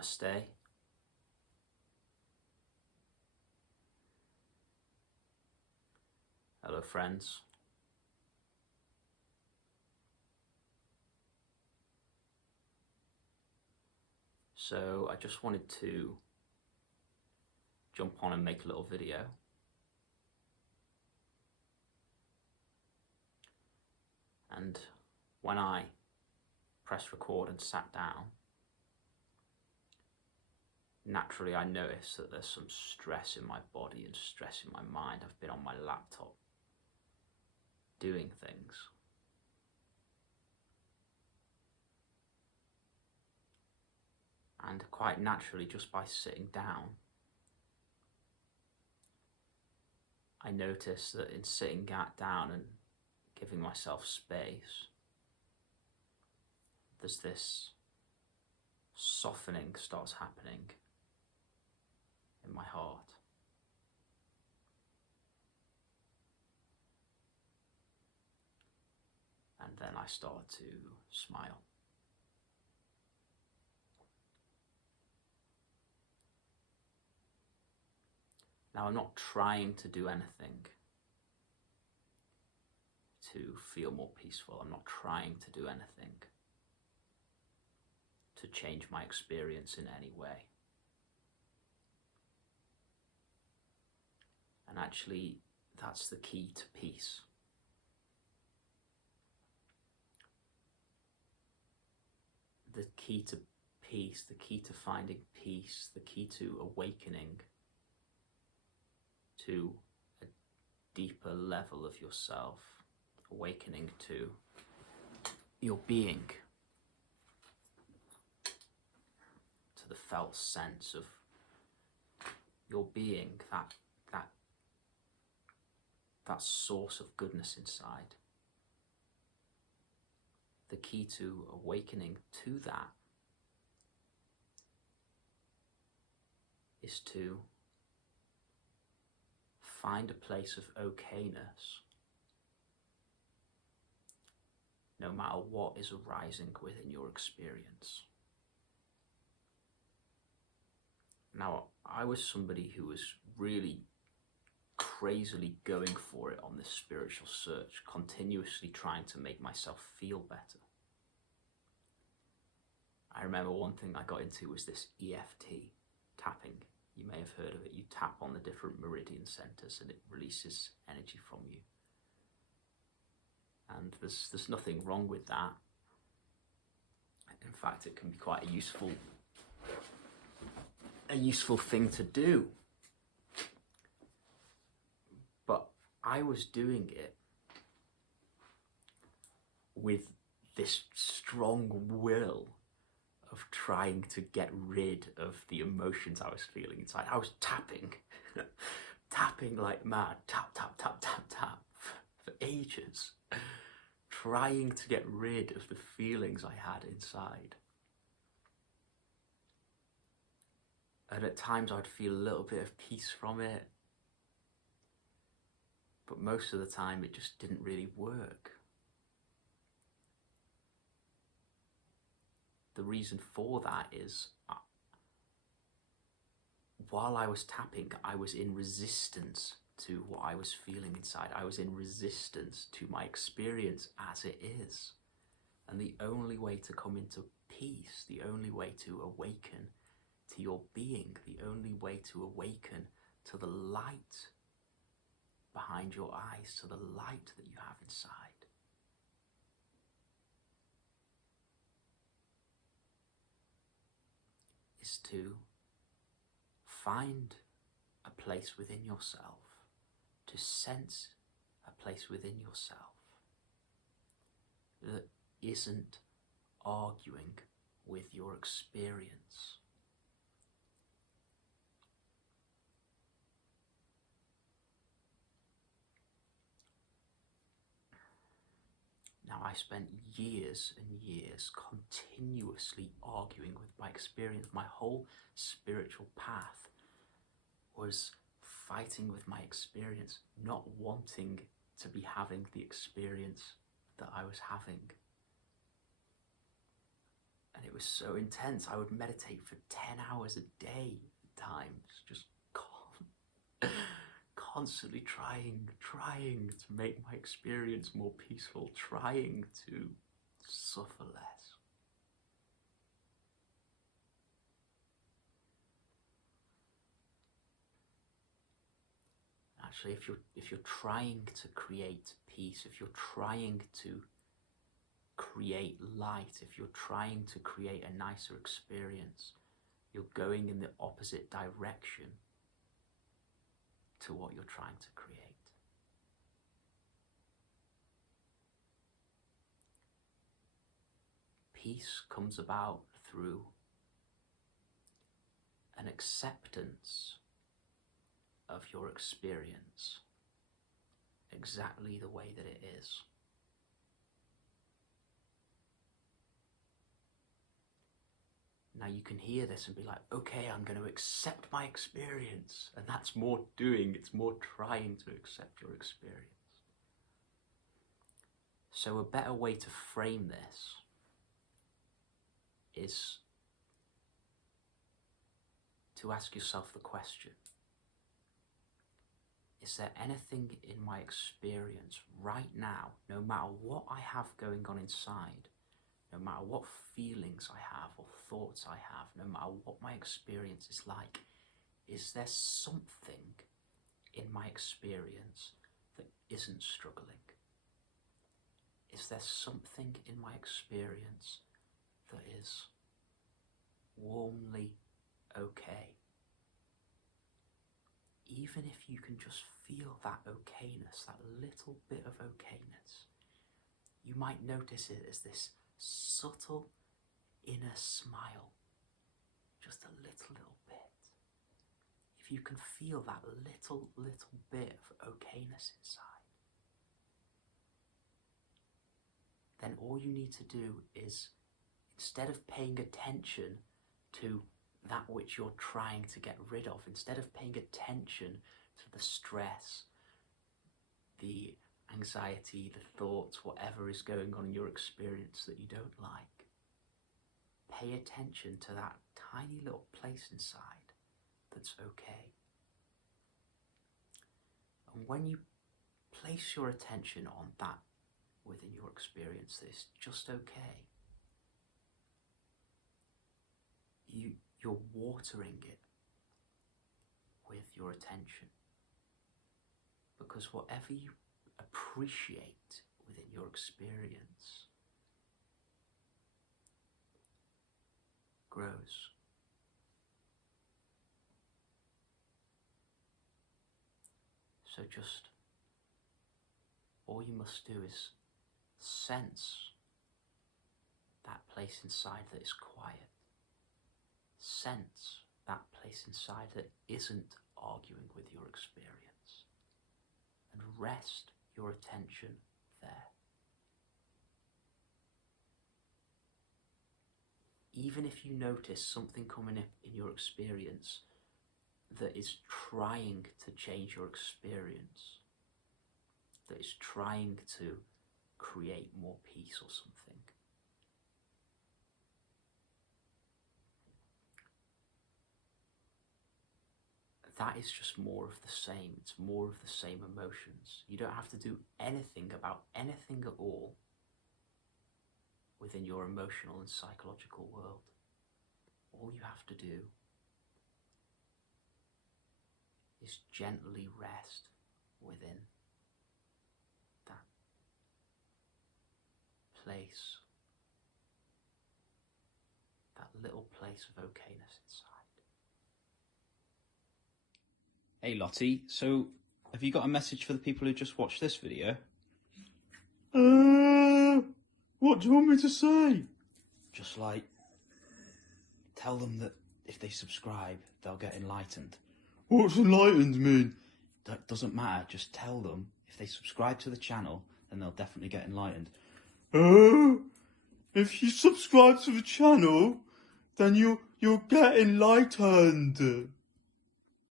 Namaste. Hello friends. So I just wanted to jump on and make a little video. And when I pressed record and sat down, naturally I noticed that there's some stress in my body and stress in my mind. I've been on my laptop doing things. And quite naturally, just by sitting down, I noticed that in sitting down and giving myself space, there's this softening starts happening in my heart. And then I start to smile. Now, I'm not trying to do anything to feel more peaceful. I'm not trying to do anything to change my experience in any way. And actually, that's the key to peace. The key to peace, the key to finding peace, the key to awakening to a deeper level of yourself, awakening to your being, to the felt sense of your being, that source of goodness inside. The key to awakening to that is to find a place of okayness, no matter what is arising within your experience. Now, I was somebody who was really crazily going for it on this spiritual search, continuously trying to make myself feel better. I remember one thing I got into was this EFT, tapping. You may have heard of it. You tap on the different meridian centers and it releases energy from you. And there's nothing wrong with that. In fact, it can be quite a useful thing to do. But I was doing it with this strong will of trying to get rid of the emotions I was feeling inside. I was tapping, tapping like mad, tap, tap, tap, tap, tap, for ages, trying to get rid of the feelings I had inside. And at times I'd feel a little bit of peace from it, but most of the time it just didn't really work. The reason for that is, while I was tapping, I was in resistance to what I was feeling inside. I was in resistance to my experience as it is. And the only way to come into peace, the only way to awaken to your being, the only way to awaken to the light behind your eyes, to the light that you have inside, is to find a place within yourself, to sense a place within yourself that isn't arguing with your experience. Now, I spent years and years continuously arguing with my experience. My whole spiritual path was fighting with my experience, not wanting to be having the experience that I was having. And it was so intense. I would meditate for 10 hours a day at times, just constantly trying to make my experience more peaceful, trying to suffer less. Actually, if you're trying to create peace, if you're trying to create light, if you're trying to create a nicer experience, you're going in the opposite direction to what you're trying to create. Peace comes about through an acceptance of your experience exactly the way that it is. Now you can hear this and be like, okay, I'm going to accept my experience. And that's more doing, it's more trying to accept your experience. So a better way to frame this is to ask yourself the question, is there anything in my experience right now, no matter what I have going on inside, no matter what feelings I have or thoughts I have, no matter what my experience is like, is there something in my experience that isn't struggling? Is there something in my experience that is warmly okay? Even if you can just feel that okayness, that little bit of okayness, you might notice it as this subtle inner smile, just a little bit. If you can feel that little bit of okayness inside, then all you need to do is, instead of paying attention to that which you're trying to get rid of, instead of paying attention to the stress, the anxiety, the thoughts, whatever is going on in your experience that you don't like, pay attention to that tiny little place inside that's okay. And when you place your attention on that within your experience that is just okay, you're watering it with your attention. Because whatever you appreciate within your experience grows. So just, all you must do is sense that place inside that is quiet. Sense that place inside that isn't arguing with your experience, and rest your attention there. Even if you notice something coming up in your experience that is trying to change your experience, that is trying to create more peace or something, that is just more of the same. It's more of the same emotions. You don't have to do anything about anything at all within your emotional and psychological world. All you have to do is gently rest within that place, that little place of okayness inside. Hey Lottie, so have you got a message for the people who just watched this video? What do you want me to say? Just like, tell them that if they subscribe, they'll get enlightened. What's enlightened mean? That doesn't matter, just tell them if they subscribe to the channel, then they'll definitely get enlightened. If you subscribe to the channel, then you'll get enlightened.